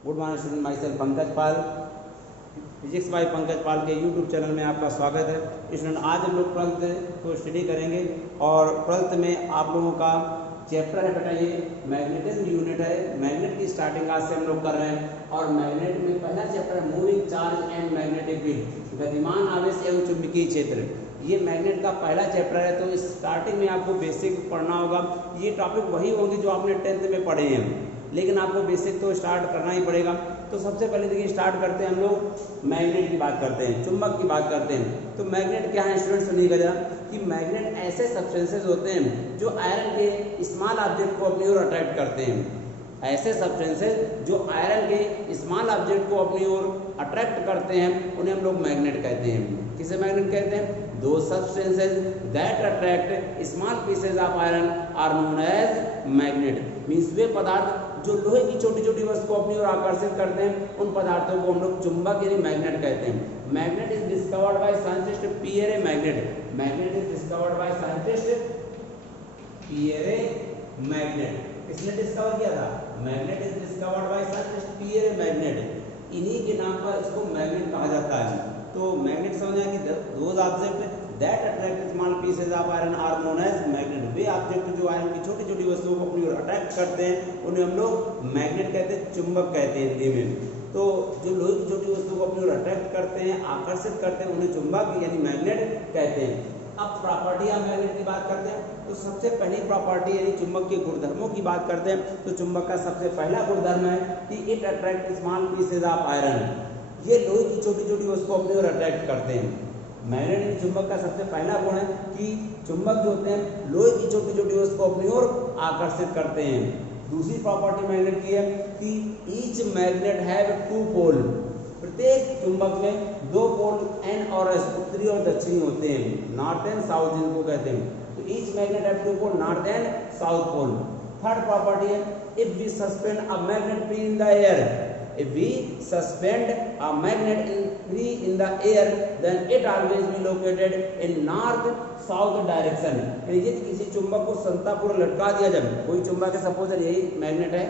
Good morning student, my self Pankaj Pal, physics by Pankaj Pal के YouTube channel में आपका स्वागत है। स्टूडेंट, आज हम लोग ट्वेल्थ को स्टडी करेंगे और ट्वेल्थ में आप लोगों का चैप्टर है बेटा ये मैग्नेटिज्म यूनिट है। मैग्नेट की स्टार्टिंग आज से हम लोग कर रहे हैं और मैग्नेट में पहला चैप्टर है moving charge and magnetic field, गतिमान आवेश एवं चुंबकीय क्षेत्र। ये मैग्नेट का पहला चैप्टर है, तो इस स्टार्टिंग में आपको बेसिक पढ़ना होगा। ये टॉपिक वही होंगे जो आपने 10th में पढ़े हैं, लेकिन आपको बेसिक तो स्टार्ट करना ही पड़ेगा। तो सबसे पहले देखिए स्टार्ट करते हैं हम लोग मैग्नेट की बात करते हैं, चुंबक की बात करते हैं। तो मैग्नेट क्या है स्टूडेंट, सुनिएगा जरा कि मैग्नेट ऐसे सब्सटेंसेस होते हैं जो आयरन के स्मॉल ऑब्जेक्ट को अपनी ओर अट्रैक्ट करते हैं। ऐसे सब्सटेंसेस जो आयरन के स्मॉल ऑब्जेक्ट को अपनी ओर अट्रैक्ट करते हैं उन्हें हम लोग मैग्नेट कहते हैं। किसे मैग्नेट कहते हैं? Those substances that attract small pieces of iron are known as magnet. Means वे पदार्थ जो लोहे की छोटी छोटी वस्तु को अपनी ओर आकर्षित करते हैं उन पदार्थों को हम लोग चुंबक यानी मैग्नेट कहते हैं। Magnet is discovered by scientist Pierre magnet. Magnet is discovered by scientist Pierre magnet. किसने डिस्कवर किया था? Magnet is discovered by scientist Pierre magnet. इन्हीं के नाम पर इसको मैग्नेट कहा जाता है। तो मैग्नेट समझा कि those object that attract small pieces of iron are known as magnet. वे ऑब्जेक्ट जो आयरन की छोटी छोटी वस्तुओं को अपनी ओर अट्रैक्ट करते हैं उन्हें हम लोग मैग्नेट कहते हैं, चुंबक कहते हैं हिंदी में। तो जो लोहे की छोटी वस्तुओं को अपनी ओर अट्रैक्ट करते हैं, आकर्षित करते हैं, उन्हें चुंबक यानी मैग्नेट कहते हैं। अब प्रॉपर्टी ऑफ मैग्नेट की बात करते हैं। तो सबसे पहली प्रॉपर्टी यानी चुंबक के गुणधर्मों की बात करते हैं। तो चुंबक का सबसे पहला गुणधर्म है कि it attract small pieces of iron. ये लोहे की छोटी छोटी वस्तुओं को अपनी ओर अट्रैक्ट करते हैं। मैग्नेट चुंबक का सबसे पहला गुण है कि चुंबक जो होते हैं लोहे की छोटी छोटी वस्तु को अपनी ओर आकर्षित करते हैं। दूसरी प्रॉपर्टी मैग्नेट की है कि ईच मैग्नेट हैव टू पोल। प्रत्येक चुंबक में दो पोल एन और एस, उत्तरी और दक्षिणी होते हैं, नॉर्थ एंड साउथ जिनको कहते हैं। तो each magnet have two pole, north and south pole. Third property है if we suspend a magnet free in the air. If we suspend a magnet free in the air, then it always be located in north-south direction। यदि किसी चुंबक को संतापूर्वक लटका दिया जाए, कोई चुंबक है सपोज यही मैग्नेट है,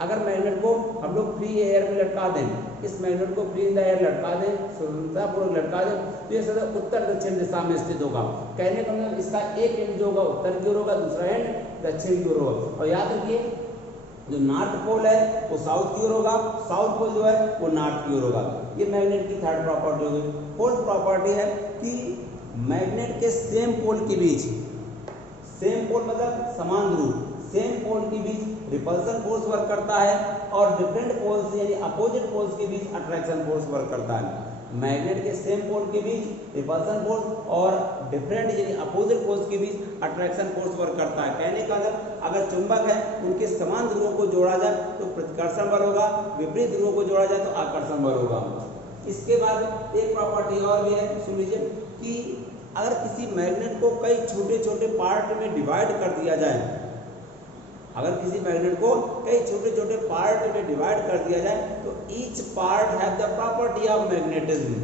अगर मैग्नेट को हम लोग फ्री एयर में लटका दें, इस मैग्नेट को फ्री इन द एयर लटका दें, संतापूर्वक लटका दें, तो ये सदा उत्तर दक्षिण दिशा में स्थित होगा। कहने का मतलब इसका एक एंड जो होगा उत्तर की ओर होगा, दूसरा एंड दक्षिण की ओर होगा। और याद रखिए जो नॉर्थ पोल है वो साउथ की ओर होगा, साउथ पोल जो है वो नॉर्थ की ओर होगा। ये मैग्नेट की थर्ड प्रॉपर्टी होगी। फोर्थ प्रॉपर्टी है कि मैग्नेट के सेम पोल के बीच, सेम पोल मतलब समान ध्रुव, सेम पोल के बीच रिपल्सन फोर्स वर्क करता है और डिफरेंट पोल्स यानी अपोजिट पोल्स के बीच अट्रैक्शन फोर्स वर्क करता है। मैग्नेट के सेम पोल के बीच रिपल्सन फोर्स और डिफरेंट यानी अपोजिट पोल्स के बीच अट्रैक्शन फोर्स वर्क करता है। कहने का अगर चुंबक है उनके समान ध्रुवों को जोड़ा जाए तो प्रतिकर्षण बल होगा, विपरीत ध्रुवों को जोड़ा जाए तो आकर्षण बल होगा। इसके बाद एक प्रॉपर्टी और भी है, सुन लीजिए कि अगर किसी मैग्नेट को कई छोटे छोटे पार्ट में डिवाइड कर दिया जाए, अगर किसी मैग्नेट को कई छोटे छोटे पार्ट में डिवाइड कर दिया जाए तो each part have the property of magnetism,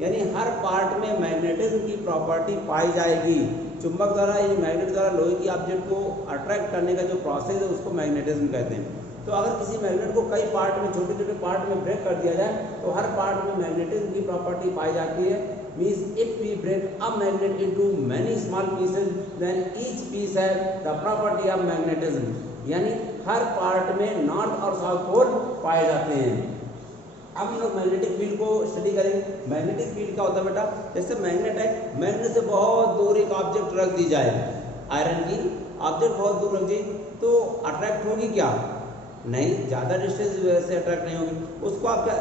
यानी हर पार्ट में मैग्नेटिज्म की प्रॉपर्टी पाई जाएगी। चुंबक द्वारा यानी मैग्नेट द्वारा लोहे की ऑब्जेक्ट को अट्रैक्ट करने का जो प्रोसेस है उसको मैग्नेटिज्म कहते हैं। तो अगर किसी मैग्नेट को कई पार्ट में छोटे छोटे पार्ट में ब्रेक कर दिया जाए तो हर पार्ट में मैग्नेटिज्म की प्रॉपर्टी पाई जाती है। Means if we break a magnet into many small pieces then each piece have the property of magnetism, यानी हर पार्ट में नॉर्थ और साउथ पोल पाए जाते हैं। अब हम लोग मैग्नेटिक फील्ड को स्टडी करेंगे। मैग्नेटिक फील्ड क्या होता है बेटा, जैसे मैग्नेट है, मैग्नेट से बहुत दूर एक ऑब्जेक्ट रख दी जाए, आयरन की ऑब्जेक्ट बहुत दूर रख दी तो अट्रैक्ट होगी क्या? नहीं, ज़्यादा डिस्टेंस की वजह से अट्रैक्ट नहीं होगी। उसको आप क्या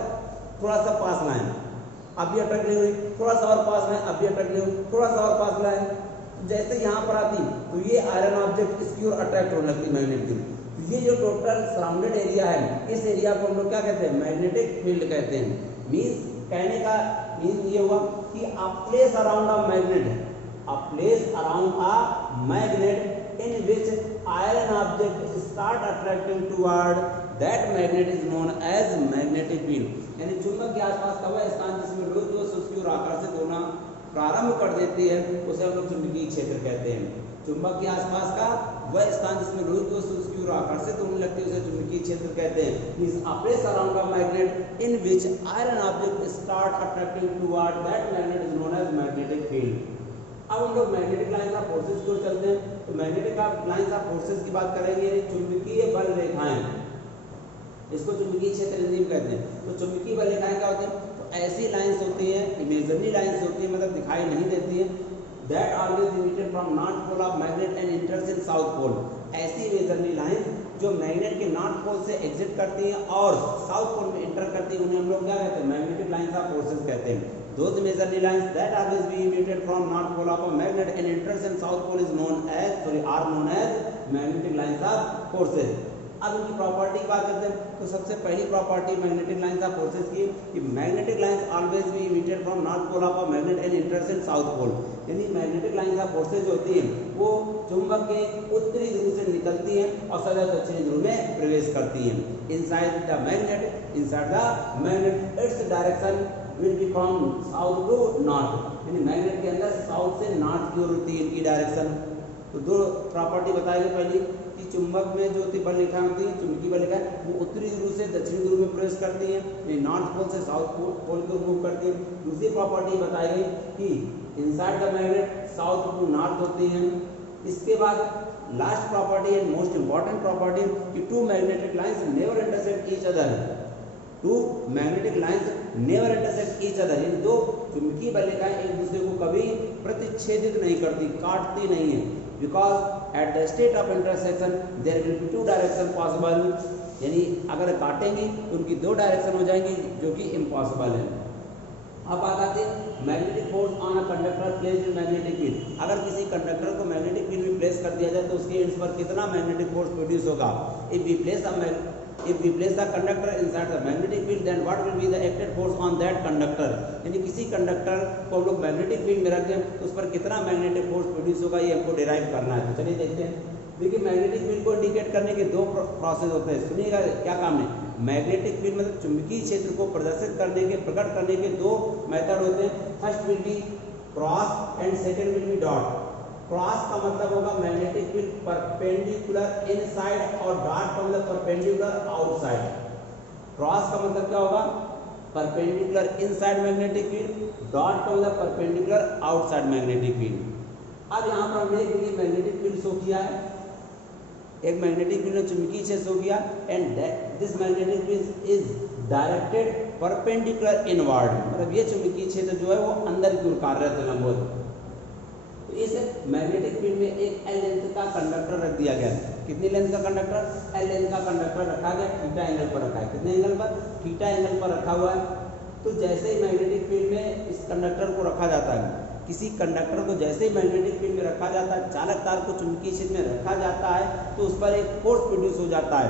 थोड़ा सा पास लाएं, अब भी अट्रैक्ट नहीं होगी, थोड़ा सा और पास लाएं, अब भी अट्रैक्ट नहीं होगी, थोड़ा सा और पास लाएं, जैसे यहाँ पर आती तो ये आयरन ऑब्जेक्ट इसकी ओर अट्रैक्ट होने लगती मैग्नेट की। तो ये जो टोटल सराउंडेड एरिया है, इस एरिया को हम लोग क्या कहते हैं? मैग्नेटिक फील्ड कहते हैं। मीन्स कहने का मीन्स ये हुआ कि a place around a magnet, a place around a magnet in which iron object start attracting toward that magnet is known as magnetic field. यानी चुंबक के आसपास का वह स्थान जिसमें लोहे की वस्तु उसकी ओर आकर्षित होना प्रारंभ कर देती है उसे हम लोग चुंबकीय क्षेत्र कहते हैं। चुंबक के आसपास का वह स्थान जिसमें लोहे की वस्तु उसकी ओर आकर्षित होने लगती है उसे चुंबकीय क्षेत्र कहते हैं। Means a place around a magnet in which iron object start attracting toward that magnet is known as magnetic field. अब हम लोग मैग्नेटिक लाइंस ऑफ फोर्सेस की ओर चलते हैं। तो मैग्नेटिक लाइंस ऑफ फोर्सेस की बात करेंगे, चुंबकीय बल रेखाएं, इसको चुंबकीय क्षेत्र नजीब कहते हैं। तो चुंबकीय बल रेखाएं क्या होती हैं? तो ऐसी लाइंस होती हैं, इमेजिनरी लाइंस होती हैं, मतलब दिखाई नहीं देती है। That always emitted from north pole of magnet and enters in south pole. ऐसी इमेजिनरी लाइंस जो मैग्नेट के नॉर्थ पोल से एग्जिट करती हैं और साउथ पोल में इंटर करती हैं, उन्हें हम लोग क्या कहते हैं? मैग्नेटिक लाइंस ऑफ फोर्सेस कहते हैं। Those imaginary lines that always be emitted from north pole of a magnet and enters in south pole is are known as magnetic lines of forces. अब इनकी प्रॉपर्टी की बात करते हैं। तो सबसे पहली property magnetic lines of forces की कि magnetic lines always be emitted from north pole of a magnet and enters in south pole. यानी मैग्नेटिक लाइंस ऑफ फोर्सेस जो होती हैं वो चुंबक के उत्तरी ध्रुव से निकलती हैं और सदा दक्षिणी ध्रुव में प्रवेश करती हैं। Inside the magnet its direction will be from south to north, यानी मैग्नेट के अंदर साउथ से नॉर्थ की ओर होती है इनकी डायरेक्शन। तो दो प्रॉपर्टी बताएंगे। पहली कि चुंबक में जो बल रेखाएं होती हैं, चुंबकीय बल रेखाएं, वो उत्तरी ध्रुव से दक्षिणी ध्रुव में प्रवेश करती हैं, यानी नॉर्थ पोल से साउथ पोल को मूव करती हैं। दूसरी प्रॉपर्टी बताई गई कि inside the magnet south to north होती हैं। इसके बाद last property and most important property कि two magnetic lines never intersect each other. Two magnetic lines never intersect each other, इन दो चुंबकीय बल रेखाएं एक दूसरे को कभी प्रतिच्छेदित नहीं करती, काटती नहीं है। Because at the state of intersection there will be two direction possible, यानी अगर काटेंगी तो उनकी दो डायरेक्शन हो जाएंगी जो कि इम्पॉसिबल है। अब बात आती है magnetic force on a conductor placed in magnetic field. अगर किसी कंडक्टर को मैग्नेटिक फील्ड में प्लेस कर दिया जाए तो उसके एंड्स पर कितना मैग्नेटिक फोर्स प्रोड्यूस होगा? If we place the conductor inside the magnetic field, then what will be the acted force on that conductor? यानी किसी कंडक्टर को हम लोग मैग्नेटिक फील्ड में रख दें तो उस पर कितना मैग्नेटिक फोर्स प्रोड्यूस होगा, ये हमको डिराइव करना है। तो चलिए देखते हैं। देखिए मैग्नेटिक फील्ड को इंडिकेट करने के दो प्रोसेस होते हैं। सुनिएगा क्या काम है। मैग्नेटिक फील्ड मतलब चुंबकीय क्षेत्र को प्रदर्शित करने के, प्रकट करने के दो मेथड होते हैं। First will be cross and second will be dot. Cross का मतलब होगा मैग्नेटिक फील्ड परपेंडिकुलर इनसाइड और डॉट का मतलब परपेंडिकुलर आउटसाइड। क्रॉस का मतलब क्या होगा? Perpendicular inside magnetic field, dot का मतलब परपेंडिकुलर आउटसाइड मैग्नेटिक फील्ड। अब यहाँ पर हमने एक मैग्नेटिक फील्ड शो किया है, एक मैग्नेटिक फील्ड ने चुंबकीय क्षेत्र शो किया and this magnetic field is directed perpendicular inward, मतलब ये चुंबकीय क्षेत्र जो है वो अंदर की ओर कार्यरत है, लंबवत। तो इस मैग्नेटिक फील्ड में एक एल लेंथ का कंडक्टर रख दिया गया है। कितनी लेंथ का कंडक्टर? एल लेंथ का कंडक्टर रखा गया, थीटा एंगल पर रखा है। कितने एंगल पर? थीटा एंगल पर रखा हुआ है। तो जैसे ही मैग्नेटिक फील्ड में इस कंडक्टर को रखा जाता है, किसी कंडक्टर को जैसे ही मैग्नेटिक फील्ड में रखा जाता है, चालक तार को चुंबकीय क्षेत्र में रखा जाता है तो उस पर एक फोर्स प्रोड्यूस हो जाता है।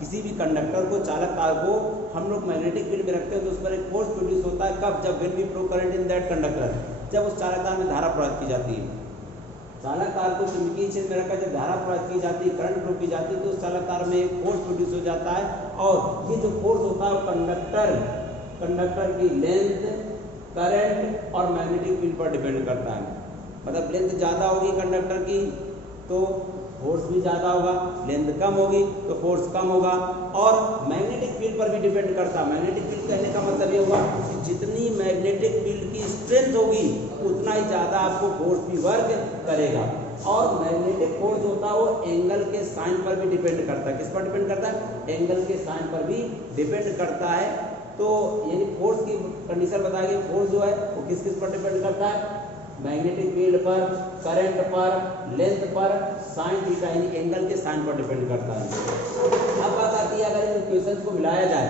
किसी भी कंडक्टर को, चालक तार को हम लोग मैग्नेटिक फील्ड में रखते हैं तो उस पर एक फोर्स प्रोड्यूस होता है। कब? जब when we flow current in that conductor, जब उस चालक तार में धारा प्रवाहित की जाती है। चालक तार को चुंबकीय क्षेत्र में रखकर जब धारा प्रवाहित की जाती है, करंट फ्लो की जाती है, तो उस चालक तार में एक फोर्स प्रोड्यूस हो जाता है। और ये जो फोर्स होता है कंडक्टर की लेंथ, करंट और मैग्नेटिक फील्ड पर डिपेंड करता है। मतलब लेंथ ज़्यादा होगी कंडक्टर की तो फोर्स भी ज़्यादा होगा, लेंथ कम होगी तो फोर्स कम होगा। और मैग्नेटिक फील्ड पर भी डिपेंड करता है। मैग्नेटिक फील्ड कहने का मतलब ये हुआ कि जितनी मैग्नेटिक फील्ड की स्ट्रेंथ होगी उतना ही ज़्यादा आपको फोर्स भी वर्क करेगा। और मैग्नेटिक फोर्स होता है वो एंगल के साइन पर भी डिपेंड करता है। किस पर डिपेंड करता है? एंगल के साइन पर भी डिपेंड करता है। तो यानी फोर्स की कंडीशन बताई गई। फोर्स जो है वो किस किस पर डिपेंड करता है? मैग्नेटिक फील्ड पर, करंट पर, लेंथ पर, साइन थीटा यानी एंगल के साइन पर डिपेंड करता है। अब बात आती है अगर इन इक्वेशंस को मिलाया जाए,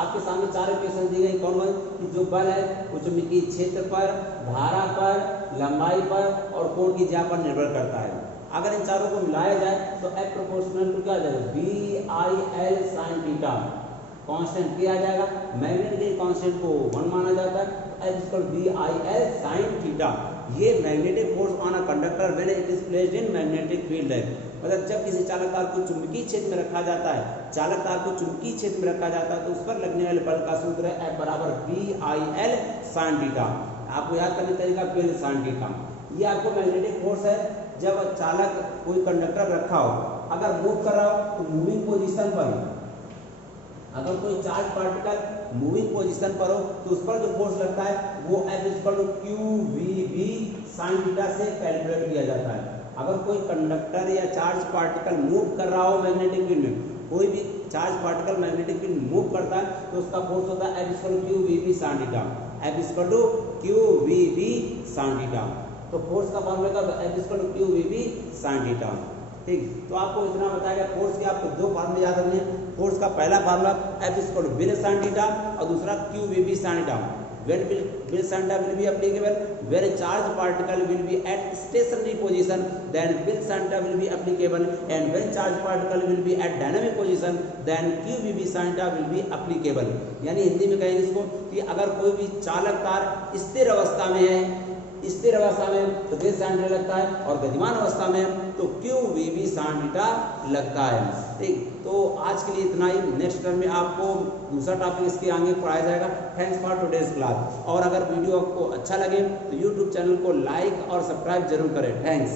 आपके सामने चार इक्वेशन दी गई। कौन कौन? कि जो बल है वो चुंबकीय क्षेत्र पर, धारा पर, लंबाई पर और कोण की ज्या पर निर्भर करता है। अगर इन चारों को मिलाया जाए तो F प्रोपोर्शनल टू क्या आ जाएगा? BIL sin थीटा कांस्टेंट किया जाएगा। मैग्नेट के कांस्टेंट को 1 माना जाता है। BIL sin थीटा ये magnetic force on a conductor when it is placed in magnetic field है। मतलब जब किसी चालक तार को चुंबकीय क्षेत्र में रखा जाता है, चालक तार को चुंबकीय क्षेत्र में रखा जाता है तो उस पर लगने वाले बल का सूत्र है F बराबर BIL sin थीटा। आपको याद करने तरीका BIL sin थीटा। ये आपको मैग्नेटिक फोर्स है। जब चालक कोई कंडक्टर रखा हो अगर मूव कर रहा हो तो मूविंग पोजीशन पर, अगर कोई चार्ज पार्टिकल मूविंग पोजीशन पर हो तो उस पर जो फोर्स लगता है वो F=QVB sin थीटा से कैलकुलेट किया जाता है। अगर कोई कंडक्टर या चार्ज पार्टिकल मूव कर रहा हो मैग्नेटिक फील्ड में, कोई भी charge particle magnetic field move करता है तो उसका फोर्स होता है F=QVB sin theta, F=QVB sin theta. तो फोर्स का फॉर्मूला का F=QVB sin थीटा। ठीक, तो आपको इतना बताया गया। फोर्स के आपको दो फार्मूले याद रखने हैं। फोर्स का पहला फार्मूला F=Will sin थीटा और दूसरा QVB sin theta. When Will sin theta will be applicable where a charge particle will be at stationary position, then Will sin theta will be applicable, and when charge particle will be at dynamic position, then QVB sin theta will be applicable। यानी हिंदी में कहेंगे इसको कि अगर कोई भी चालक तार स्थिर अवस्था में है, स्थिर अवस्था में तो Will sin theta लगता है और गतिमान अवस्था में तो QVB sin थीटा लगता है। ठीक, तो आज के लिए इतना ही। नेक्स्ट टर्म में आपको दूसरा टॉपिक इसके आगे पढ़ाया जाएगा। Thanks for today's class. और अगर वीडियो आपको अच्छा लगे तो यूट्यूब चैनल को लाइक और सब्सक्राइब जरूर करें। थैंक्स।